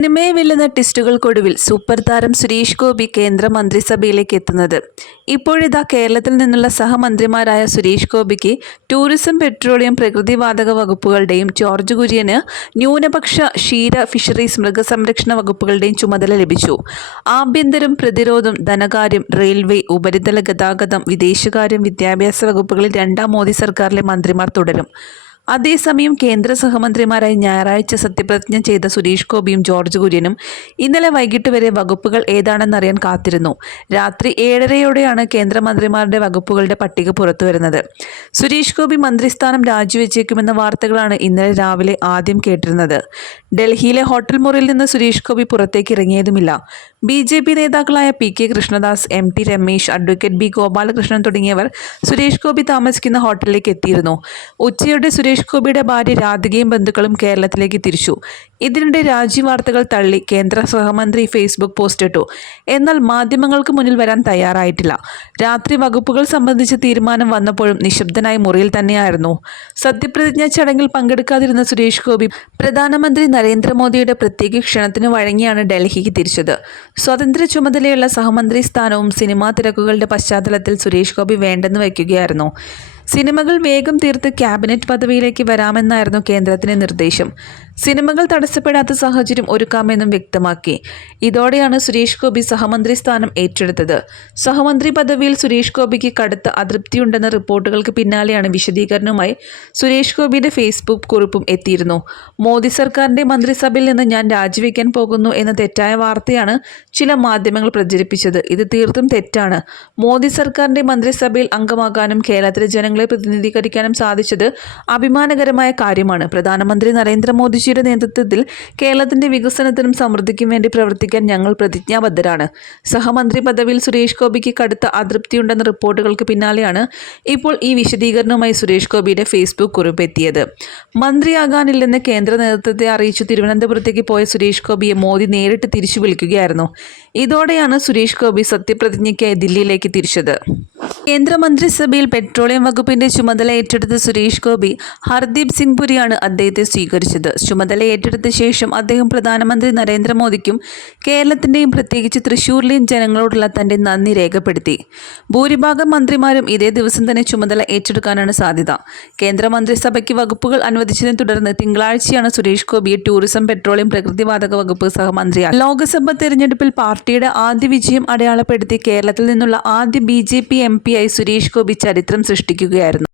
സിനിമയെ വെല്ലുന്ന ടിസ്റ്റുകൾക്കൊടുവിൽ സൂപ്പർ താരം സുരേഷ് ഗോപി കേന്ദ്ര മന്ത്രിസഭയിലേക്ക് എത്തുന്നത്. ഇപ്പോഴിതാ കേരളത്തിൽ നിന്നുള്ള സഹമന്ത്രിമാരായ സുരേഷ് ഗോപിക്ക് ടൂറിസം പെട്രോളിയം പ്രകൃതിവാതക വകുപ്പുകളുടെയും ജോർജ് കുര്യന് ന്യൂനപക്ഷ ക്ഷീര ഫിഷറീസ് മൃഗസംരക്ഷണ വകുപ്പുകളുടെയും ചുമതല ലഭിച്ചു. ആഭ്യന്തരം പ്രതിരോധം ധനകാര്യം റെയിൽവേ ഉപരിതല ഗതാഗതം വിദേശകാര്യം വിദ്യാഭ്യാസ വകുപ്പുകളിൽ രണ്ടാം മോദി സർക്കാരിലെ മന്ത്രിമാർ തുടരും. അതേസമയം കേന്ദ്ര സഹമന്ത്രിമാരായി ഞായറാഴ്ച സത്യപ്രതിജ്ഞ ചെയ്ത സുരേഷ് ഗോപിയും ജോർജ് കുര്യനും ഇന്നലെ വൈകിട്ട് വരെ വകുപ്പുകൾ ഏതാണെന്നറിയാൻ കാത്തിരുന്നു. രാത്രി ഏഴരയോടെയാണ് കേന്ദ്രമന്ത്രിമാരുടെ വകുപ്പുകളുടെ പട്ടിക പുറത്തുവരുന്നത്. സുരേഷ് ഗോപി മന്ത്രിസ്ഥാനം രാജിവെച്ചേക്കുമെന്ന വാർത്തകളാണ് ഇന്നലെ രാവിലെ ആദ്യം കേട്ടിരുന്നത്. ഡൽഹിയിലെ ഹോട്ടൽ മുറിയിൽ നിന്ന് സുരേഷ് ഗോപി പുറത്തേക്ക് ഇറങ്ങിയതുമില്ല. ബി ജെ പി നേതാക്കളായ P K Krishnadas M T Ramesh advocate B Gopalakrishnan തുടങ്ങിയവർ സുരേഷ് ഗോപി താമസിക്കുന്ന ഹോട്ടലിലേക്ക് എത്തിയിരുന്നു. ഉച്ചയോടെ സുരേഷ് ഗോപിയുടെ ഭാര്യ രാധികയും ബന്ധുക്കളും കേരളത്തിലേക്ക് തിരിച്ചു. ഇതിനിടെ രാജി വാർത്തകൾ തള്ളി കേന്ദ്ര സഹമന്ത്രി ഫേസ്ബുക്ക് പോസ്റ്റ് ഇട്ടു എന്നാൽ മാധ്യമങ്ങൾക്ക് മുന്നിൽ വരാൻ തയ്യാറായിട്ടില്ല. രാത്രി വകുപ്പുകൾ സംബന്ധിച്ച് തീരുമാനം വന്നപ്പോഴും നിശബ്ദനായി മുറിയിൽ തന്നെയായിരുന്നു. സത്യപ്രതിജ്ഞാ ചടങ്ങിൽ പങ്കെടുക്കാതിരുന്ന സുരേഷ് ഗോപി പ്രധാനമന്ത്രി നരേന്ദ്രമോദിയുടെ പ്രത്യേക ക്ഷണത്തിന് വഴങ്ങിയാണ് ഡൽഹിക്ക് തിരിച്ചത്. സ്വതന്ത്ര ചുമതലയുള്ള സഹമന്ത്രി സ്ഥാനവും സിനിമാ തിരക്കുകളുടെ പശ്ചാത്തലത്തിൽ സുരേഷ് ഗോപി വേണ്ടെന്ന് വയ്ക്കുകയായിരുന്നു. സിനിമകൾ വേഗം തീർത്ത് ക്യാബിനറ്റ് പദവിയിലേക്ക് വരാമെന്നായിരുന്നു കേന്ദ്രത്തിന്റെ നിർദ്ദേശം. സിനിമകൾ തടസ്സപ്പെടാത്ത സാഹചര്യം ഒരുക്കാമെന്നും വ്യക്തമാക്കി. ഇതോടെയാണ് സുരേഷ് ഗോപി സഹമന്ത്രി സ്ഥാനം ഏറ്റെടുത്തത്. സഹമന്ത്രി പദവിയിൽ സുരേഷ് ഗോപിക്ക് കടുത്ത അതൃപ്തിയുണ്ടെന്ന റിപ്പോർട്ടുകൾക്ക് പിന്നാലെയാണ് വിശദീകരണവുമായി സുരേഷ് ഗോപിയുടെ ഫേസ്ബുക്ക് കുറിപ്പും എത്തിയിരുന്നു. മോദി സർക്കാരിന്റെ മന്ത്രിസഭയിൽ നിന്ന് ഞാൻ രാജിവെക്കാൻ പോകുന്നു എന്ന തെറ്റായ വാർത്തയാണ് ചില മാധ്യമങ്ങൾ പ്രചരിപ്പിച്ചത്. ഇത് തീർത്തും തെറ്റാണ്. മോദി സർക്കാരിന്റെ മന്ത്രിസഭയിൽ അംഗമാകാനും കേരളത്തിലെ ജനങ്ങളെ പ്രതിനിധീകരിക്കാനും സാധിച്ചത് അഭിമാനകരമായ കാര്യമാണ്. പ്രധാനമന്ത്രി നരേന്ദ്രമോദിജിയുടെ നേതൃത്വത്തിൽ കേരളത്തിന്റെ വികസനത്തിനും സമൃദ്ധിക്കും വേണ്ടി പ്രവർത്തിക്കാൻ ഞങ്ങൾ പ്രതിജ്ഞാബദ്ധരാണ്. സഹമന്ത്രി പദവിയിൽ സുരേഷ് ഗോപിക്ക് കടുത്ത അതൃപ്തിയുണ്ടെന്ന റിപ്പോർട്ടുകൾക്ക് പിന്നാലെയാണ് ഇപ്പോൾ ഈ വിശദീകരണവുമായി സുരേഷ് ഗോപിയുടെ ഫേസ്ബുക്ക് കുറിപ്പ് എത്തിയത്. മന്ത്രിയാകാനില്ലെന്ന് കേന്ദ്ര നേതൃത്വത്തെ അറിയിച്ചു തിരുവനന്തപുരത്തേക്ക് പോയ സുരേഷ് ഗോപിയെ മോദി നേരിട്ട് തിരിച്ചു വിളിക്കുകയായിരുന്നു. ഇതോടെയാണ് സുരേഷ് ഗോപി സത്യപ്രതിജ്ഞയ്ക്കായി ദില്ലിയിലേക്ക് തിരിച്ചത്. കേന്ദ്രമന്ത്രിസഭയിൽ പെട്രോളിയം വകുപ്പിന്റെ ചുമതല ഏറ്റെടുത്ത സുരേഷ് ഗോപി ഹർദീപ് സിംഗ് പുരിയാണ് അദ്ദേഹത്തെ സ്വീകരിച്ചത്. ചുമതല ഏറ്റെടുത്ത ശേഷം അദ്ദേഹം പ്രധാനമന്ത്രി നരേന്ദ്രമോദിക്കും കേരളത്തിന്റെയും പ്രത്യേകിച്ച് തൃശൂരിലെയും ജനങ്ങളോടുള്ള തന്റെ നന്ദി രേഖപ്പെടുത്തി. ഭൂരിഭാഗം മന്ത്രിമാരും ഇതേ ദിവസം തന്നെ ചുമതല ഏറ്റെടുക്കാനാണ് സാധ്യത. കേന്ദ്രമന്ത്രിസഭയ്ക്ക് വകുപ്പുകൾ അനുവദിച്ചതിനെ തുടർന്ന് തിങ്കളാഴ്ചയാണ് സുരേഷ് ഗോപിയെ ടൂറിസം പെട്രോളിയം പ്രകൃതിവാതക വകുപ്പ് സഹമന്ത്രിയായി ലോക്സഭ തെരഞ്ഞെടുപ്പിൽ പാർട്ടിയുടെ ആദ്യ വിജയം അടയാളപ്പെടുത്തി കേരളത്തിൽ നിന്നുള്ള ആദ്യ ബി ജെ പി എം പിയായി സുരേഷ് ഗോപി ചരിത്രം സൃഷ്ടിക്കുകയായിരുന്നു